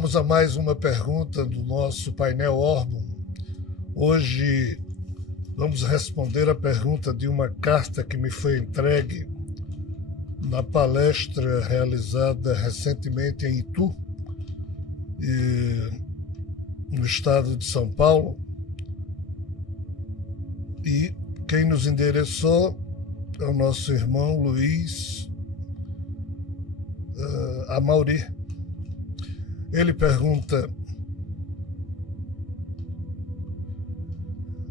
Vamos a mais uma pergunta do nosso painel Orbum. Hoje vamos responder a pergunta de uma carta que me foi entregue na palestra realizada recentemente em Itu, no estado de São Paulo. E quem nos endereçou é o nosso irmão Luiz Amauri. Ele pergunta: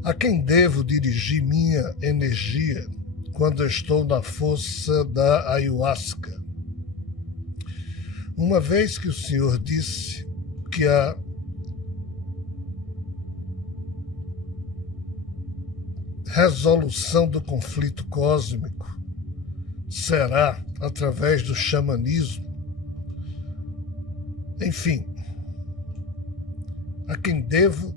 a quem devo dirigir minha energia quando estou na força da ayahuasca? Uma vez que o Senhor disse que a resolução do conflito cósmico será através do xamanismo, enfim, a quem devo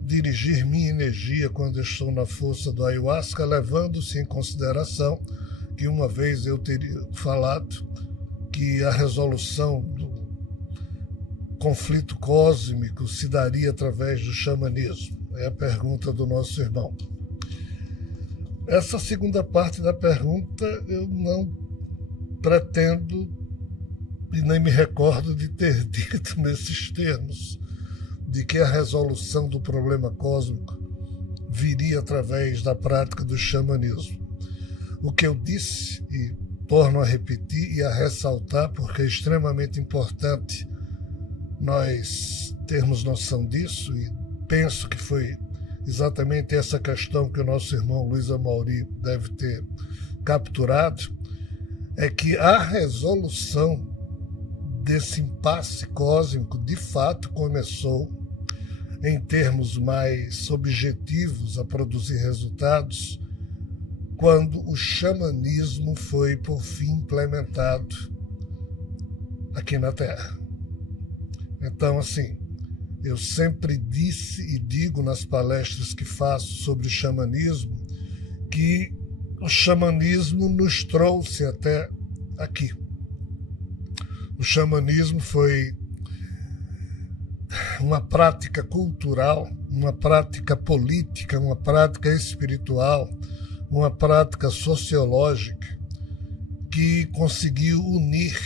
dirigir minha energia quando estou na força do ayahuasca, levando-se em consideração que uma vez eu teria falado que a resolução do conflito cósmico se daria através do xamanismo? É a pergunta do nosso irmão. Essa segunda parte da pergunta eu não pretendo e nem me recordo de ter dito nesses termos, de que a resolução do problema cósmico viria através da prática do xamanismo. O que eu disse, e torno a repetir e a ressaltar, porque é extremamente importante nós termos noção disso, e penso que foi exatamente essa questão que o nosso irmão Luiz Amauri deve ter capturado, é que a resolução desse impasse cósmico de fato começou, em termos mais objetivos, a produzir resultados quando o xamanismo foi por fim implementado aqui na Terra. Então, assim, eu sempre disse e digo nas palestras que faço sobre o xamanismo que o xamanismo nos trouxe até aqui. O xamanismo foi uma prática cultural, uma prática política, uma prática espiritual, uma prática sociológica que conseguiu unir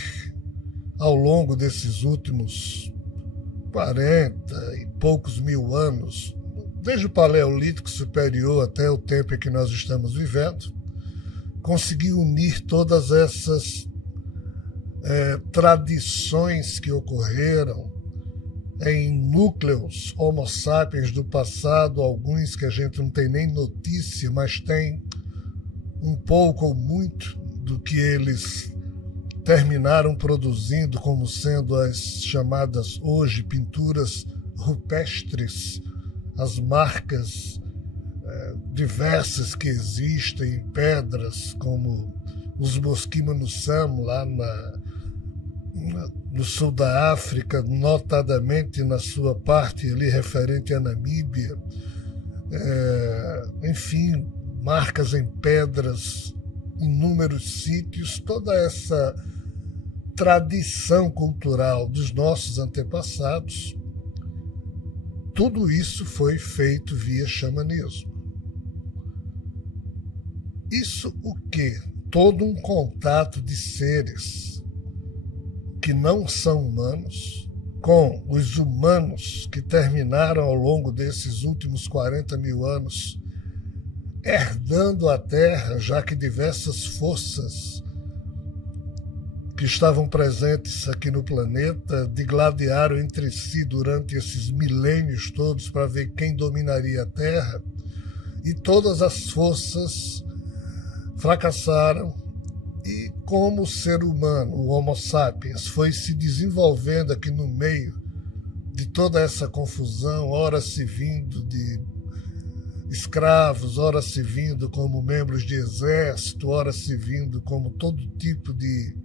ao longo desses últimos 40 e poucos mil anos, desde o Paleolítico Superior até o tempo em que nós estamos vivendo, conseguiu unir todas essas tradições que ocorreram em núcleos homo sapiens do passado, alguns que a gente não tem nem notícia, mas tem um pouco ou muito do que eles terminaram produzindo, como sendo as chamadas hoje pinturas rupestres, as marcas diversas que existem em pedras, como os Bosqui Manusam, lá no sul da África, notadamente na sua parte ali referente à Namíbia, enfim, marcas em pedras, inúmeros sítios, toda essa tradição cultural dos nossos antepassados, tudo isso foi feito via xamanismo. Isso o quê? Todo um contato de seres que não são humanos com os humanos que terminaram ao longo desses últimos 40 mil anos herdando a Terra, já que diversas forças que estavam presentes aqui no planeta digladiaram entre si durante esses milênios todos para ver quem dominaria a Terra, e todas as forças fracassaram. E como o ser humano, o Homo sapiens, foi se desenvolvendo aqui no meio de toda essa confusão, ora se vindo de escravos, ora se vindo como membros de exército, ora se vindo como todo tipo de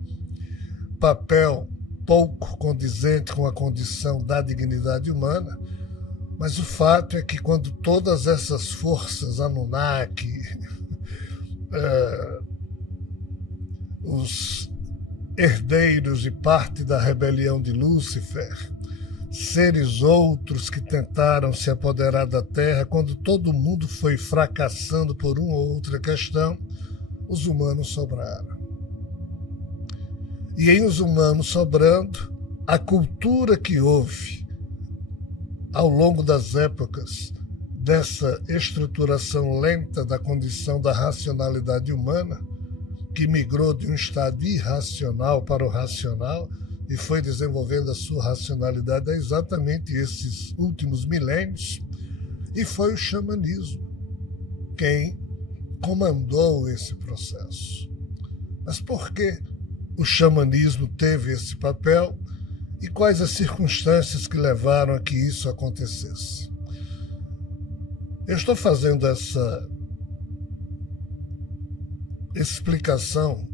papel pouco condizente com a condição da dignidade humana. Mas o fato é que quando todas essas forças, Anunnaki, os herdeiros e parte da rebelião de Lúcifer, seres outros que tentaram se apoderar da Terra, quando todo mundo foi fracassando por uma ou outra questão, os humanos sobraram. E em os humanos sobrando, a cultura que houve ao longo das épocas dessa estruturação lenta da condição da racionalidade humana, que migrou de um estado irracional para o racional e foi desenvolvendo a sua racionalidade há exatamente esses últimos milênios, e foi o xamanismo quem comandou esse processo. Mas por que o xamanismo teve esse papel e quais as circunstâncias que levaram a que isso acontecesse? Eu estou fazendo essa explicação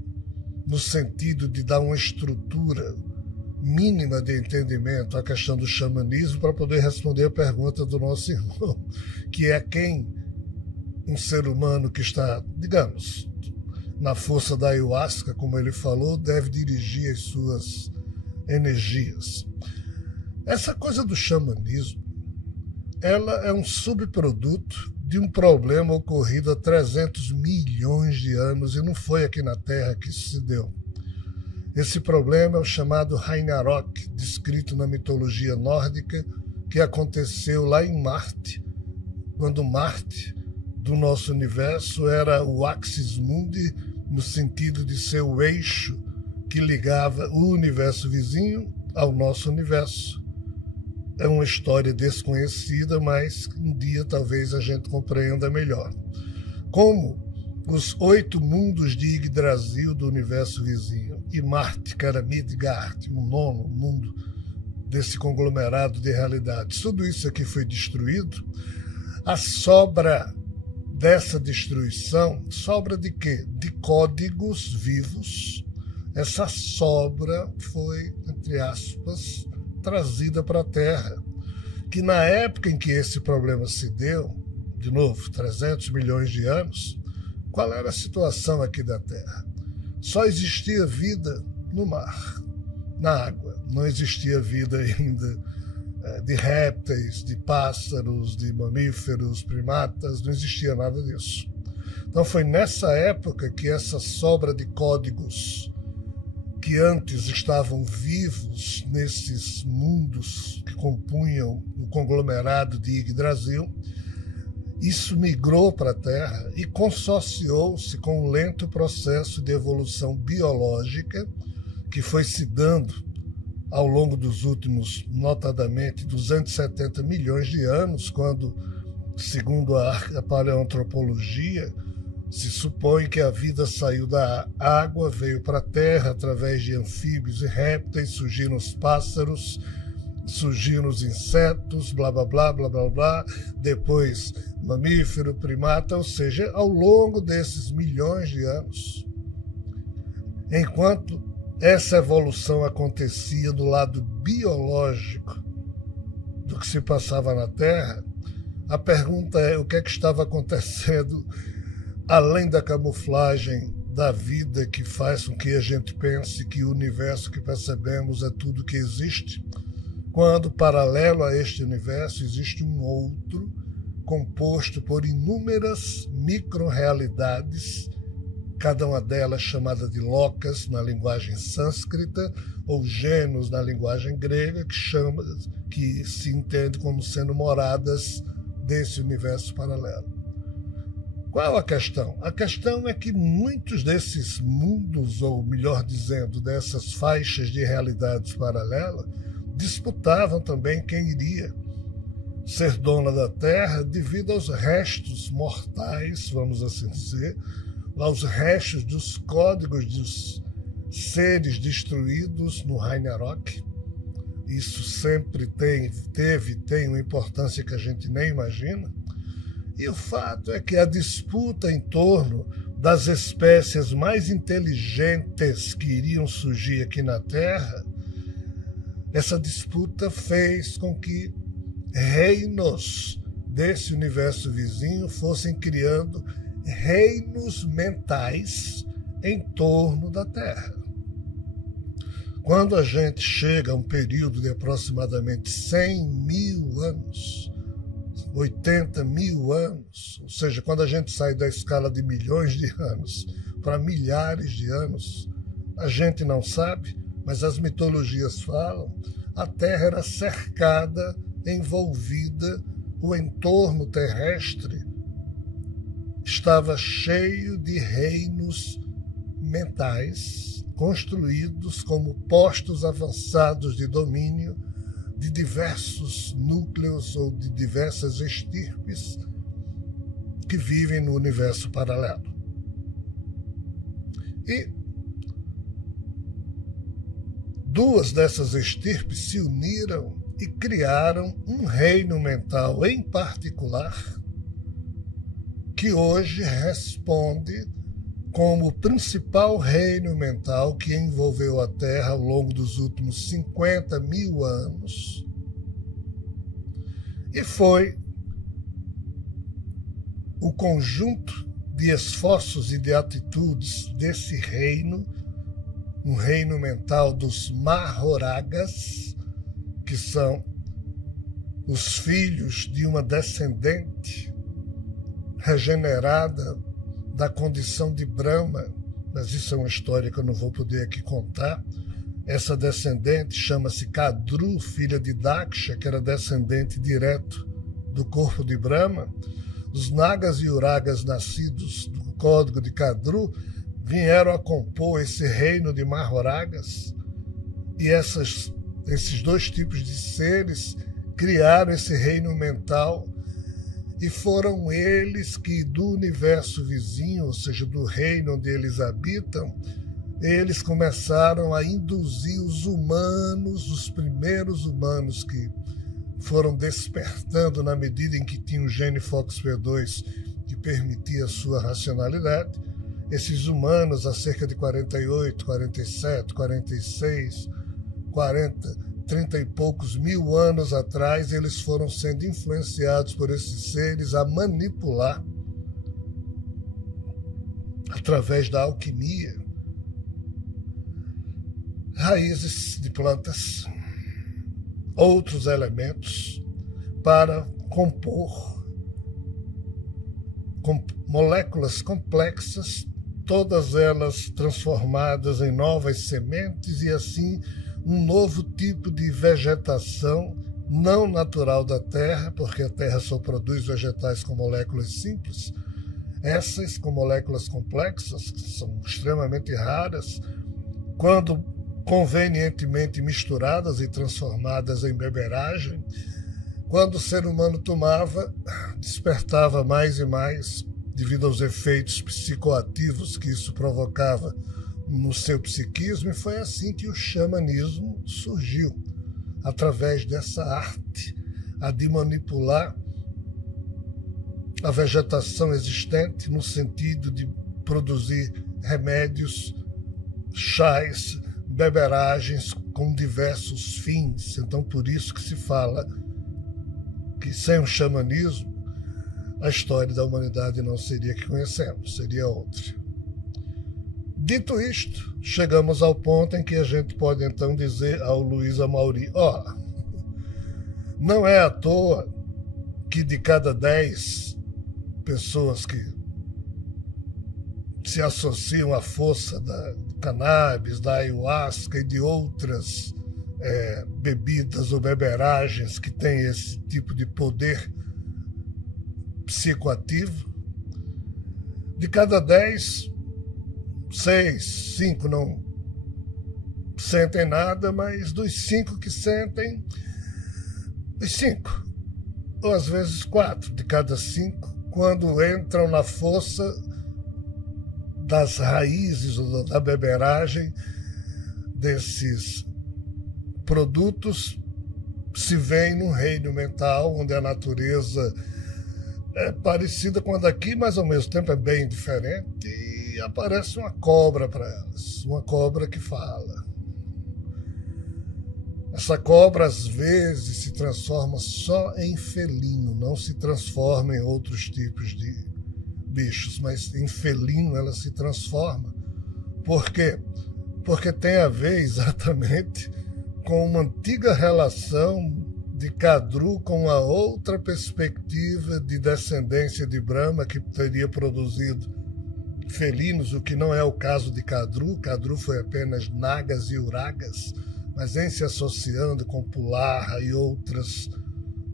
no sentido de dar uma estrutura mínima de entendimento à questão do xamanismo para poder responder a pergunta do nosso irmão, que é quem um ser humano que está, digamos, na força da ayahuasca, como ele falou, deve dirigir as suas energias. Essa coisa do xamanismo, ela é um subproduto de um problema ocorrido há 300 milhões de anos, e não foi aqui na Terra que isso se deu. Esse problema é o chamado Ragnarok, descrito na mitologia nórdica, que aconteceu lá em Marte, quando Marte, do nosso universo, era o axis mundi, no sentido de ser o eixo que ligava o universo vizinho ao nosso universo. É uma história desconhecida, mas um dia talvez a gente compreenda melhor. Como os 8 mundos de Yggdrasil do universo vizinho e Marte, que era Midgard, o 9º mundo desse conglomerado de realidades, tudo isso aqui foi destruído. A sobra dessa destruição, sobra de quê? De códigos vivos. Essa sobra foi, entre aspas, trazida para a Terra, que na época em que esse problema se deu, de novo, 300 milhões de anos, qual era a situação aqui da Terra? Só existia vida no mar, na água. Não existia vida ainda de répteis, de pássaros, de mamíferos, primatas, não existia nada disso. Então foi nessa época que essa sobra de códigos que antes estavam vivos nesses mundos que compunham o conglomerado de Yggdrasil, isso migrou para a Terra e consorciou-se com um lento processo de evolução biológica que foi se dando ao longo dos últimos, notadamente, 270 milhões de anos, quando, segundo a paleoantropologia, se supõe que a vida saiu da água, veio para a terra através de anfíbios e répteis, surgiram os pássaros, surgiram os insetos, blá, blá, blá, blá, blá, blá, depois mamífero, primata, ou seja, ao longo desses milhões de anos. Enquanto essa evolução acontecia do lado biológico do que se passava na Terra, a pergunta é o que é que estava acontecendo além da camuflagem da vida que faz com que a gente pense que o universo que percebemos é tudo que existe, quando, paralelo a este universo, existe um outro composto por inúmeras micro-realidades, cada uma delas chamada de lokas na linguagem sânscrita, ou genos na linguagem grega, que se entende como sendo moradas desse universo paralelo. Qual a questão? A questão é que muitos desses mundos, ou melhor dizendo, dessas faixas de realidades paralelas, disputavam também quem iria ser dona da Terra devido aos restos mortais, vamos assim dizer, aos restos dos códigos dos seres destruídos no Ragnarok. Isso sempre tem uma importância que a gente nem imagina. E o fato é que a disputa em torno das espécies mais inteligentes que iriam surgir aqui na Terra, essa disputa fez com que reinos desse universo vizinho fossem criando reinos mentais em torno da Terra. Quando a gente chega a um período de aproximadamente 100 mil anos, 80 mil anos, ou seja, quando a gente sai da escala de milhões de anos para milhares de anos, a gente não sabe, mas as mitologias falam, a Terra era cercada, envolvida, o entorno terrestre estava cheio de reinos mentais, construídos como postos avançados de domínio de diversos núcleos ou de diversas estirpes que vivem no universo paralelo. E duas dessas estirpes se uniram e criaram um reino mental em particular que hoje responde como o principal reino mental que envolveu a Terra ao longo dos últimos 50 mil anos. E foi o conjunto de esforços e de atitudes desse reino, um reino mental dos Mahoragas, que são os filhos de uma descendente regenerada da condição de Brahma, mas isso é uma história que eu não vou poder aqui contar. Essa descendente chama-se Kadru, filha de Daksha, que era descendente direto do corpo de Brahma. Os Nagas e Uragas nascidos do código de Kadru vieram a compor esse reino de Mahoragas, e esses dois tipos de seres criaram esse reino mental, e foram eles que do universo vizinho, ou seja, do reino onde eles habitam, eles começaram a induzir os humanos, os primeiros humanos que foram despertando na medida em que tinham o gene FOXP2 que permitia a sua racionalidade. Esses humanos, há cerca de 48, 47, 46, 40, 30 e poucos mil anos atrás, eles foram sendo influenciados por esses seres a manipular, através da alquimia, raízes de plantas, outros elementos, para compor moléculas complexas, todas elas transformadas em novas sementes, e assim um novo tipo de vegetação não natural da Terra, porque a Terra só produz vegetais com moléculas simples. Essas com moléculas complexas, que são extremamente raras, quando convenientemente misturadas e transformadas em beberagem, quando o ser humano tomava, despertava mais e mais devido aos efeitos psicoativos que isso provocava no seu psiquismo, e foi assim que o xamanismo surgiu, através dessa arte, a de manipular a vegetação existente no sentido de produzir remédios, chás, beberagens com diversos fins. Então, por isso que se fala que sem o xamanismo a história da humanidade não seria a que conhecemos, seria outra. Dito isto, chegamos ao ponto em que a gente pode então dizer ao Luiz Amauri, não é à toa que de cada 10 pessoas que se associam à força da cannabis, da ayahuasca e de outras bebidas ou beberagens que têm esse tipo de poder psicoativo, de cada 10, 6, 5 não sentem nada, mas dos 5 que sentem, os 5, ou às vezes 4 de cada 5, quando entram na força das raízes ou da beberagem desses produtos, se vê num reino mental onde a natureza é parecida com a daqui, mas ao mesmo tempo é bem diferente, e aparece uma cobra para elas, uma cobra que fala. Essa cobra às vezes se transforma só em felino, não se transforma em outros tipos de bichos, mas em felino ela se transforma. Por quê? porque tem a ver exatamente com uma antiga relação de Kadru com a outra perspectiva de descendência de Brahma que teria produzido felinos, o que não é o caso de Kadru. Kadru foi apenas nagas e uragas, mas em se associando com Pularra e outras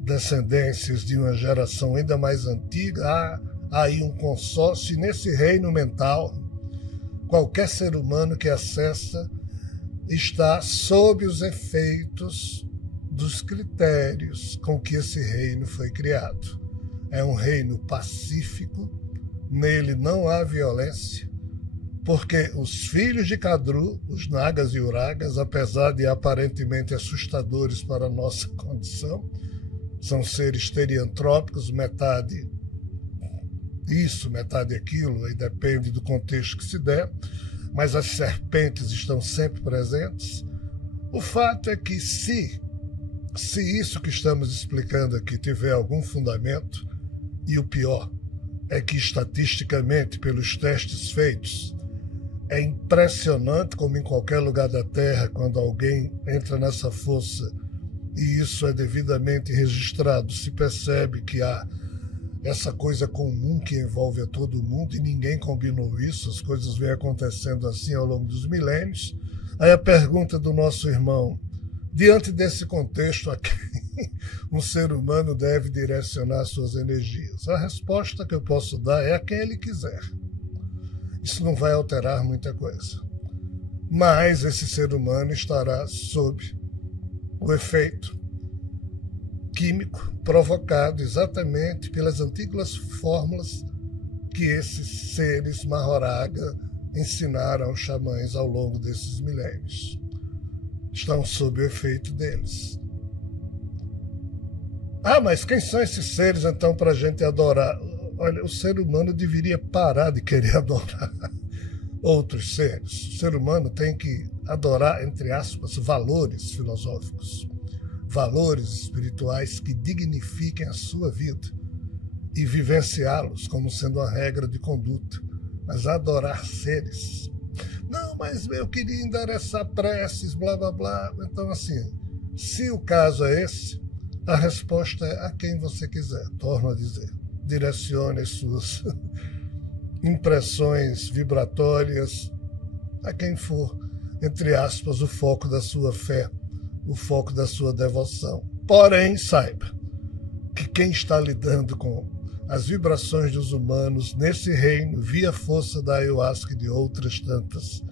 descendências de uma geração ainda mais antiga, há aí um consórcio, e nesse reino mental, qualquer ser humano que acessa está sob os efeitos dos critérios com que esse reino foi criado. É um reino pacífico, nele não há violência, porque os filhos de Kadru, os nagas e uragas, apesar de aparentemente assustadores para a nossa condição, são seres teriantrópicos, metade isso, metade aquilo, aí depende do contexto que se der, mas as serpentes estão sempre presentes. O fato é que se isso que estamos explicando aqui tiver algum fundamento, e o pior é que estatisticamente, pelos testes feitos, é impressionante como em qualquer lugar da Terra, quando alguém entra nessa força e isso é devidamente registrado, se percebe que há essa coisa comum que envolve a todo mundo e ninguém combinou isso, as coisas vêm acontecendo assim ao longo dos milênios. Aí a pergunta do nosso irmão: diante desse contexto, a quem um ser humano deve direcionar suas energias? A resposta que eu posso dar é a quem ele quiser. Isso não vai alterar muita coisa. Mas esse ser humano estará sob o efeito químico provocado exatamente pelas antigas fórmulas que esses seres Mahoraga ensinaram aos xamãs ao longo desses milênios. Estão sob o efeito deles. Ah, mas quem são esses seres então para a gente adorar? Olha, o ser humano deveria parar de querer adorar outros seres. O ser humano tem que adorar, entre aspas, valores filosóficos, valores espirituais que dignifiquem a sua vida e vivenciá-los como sendo uma regra de conduta. Mas adorar seres, não, mas eu queria endereçar preces, blá blá blá. Então, assim, se o caso é esse, a resposta é a quem você quiser. Torno a dizer, direcione as suas impressões vibratórias a quem for, entre aspas, o foco da sua fé, o foco da sua devoção. Porém, saiba que quem está lidando com as vibrações dos humanos nesse reino, via força da ayahuasca e de outras tantas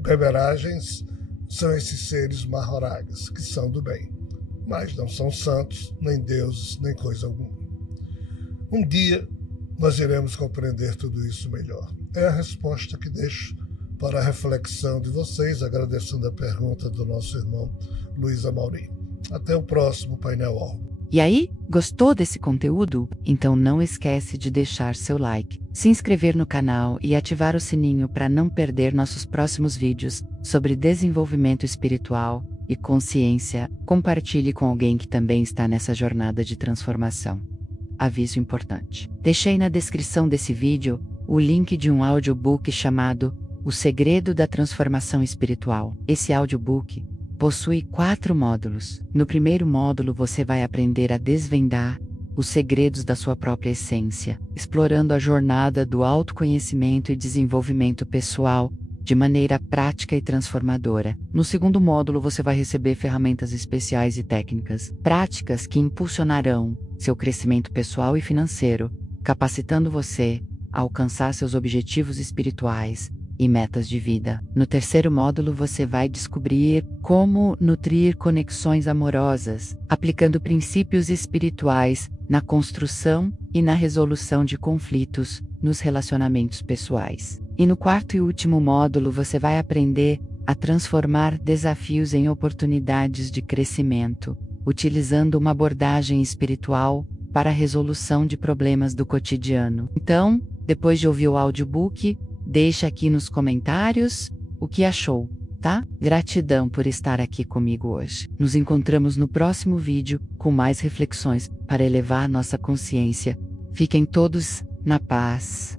beberagens, são esses seres Mahoragas, que são do bem, mas não são santos, nem deuses, nem coisa alguma. Um dia nós iremos compreender tudo isso melhor. É a resposta que deixo para a reflexão de vocês, agradecendo a pergunta do nosso irmão Luiz Amauri. Até o próximo Painel All. E aí, gostou desse conteúdo? Então não esquece de deixar seu like, se inscrever no canal e ativar o sininho para não perder nossos próximos vídeos sobre desenvolvimento espiritual e consciência. Compartilhe com alguém que também está nessa jornada de transformação. Aviso importante: deixei na descrição desse vídeo o link de um audiobook chamado O Segredo da Transformação Espiritual. Esse audiobook possui 4 módulos. No primeiro módulo você vai aprender a desvendar os segredos da sua própria essência, explorando a jornada do autoconhecimento e desenvolvimento pessoal de maneira prática e transformadora. No segundo módulo você vai receber ferramentas especiais e técnicas práticas que impulsionarão seu crescimento pessoal e financeiro, capacitando você a alcançar seus objetivos espirituais e metas de vida. No terceiro módulo você vai descobrir como nutrir conexões amorosas, aplicando princípios espirituais na construção e na resolução de conflitos nos relacionamentos pessoais. E no quarto e último módulo você vai aprender a transformar desafios em oportunidades de crescimento, utilizando uma abordagem espiritual para a resolução de problemas do cotidiano. Então, depois de ouvir o audiobook, deixa aqui nos comentários o que achou, tá? Gratidão por estar aqui comigo hoje. Nos encontramos no próximo vídeo com mais reflexões para elevar nossa consciência. Fiquem todos na paz.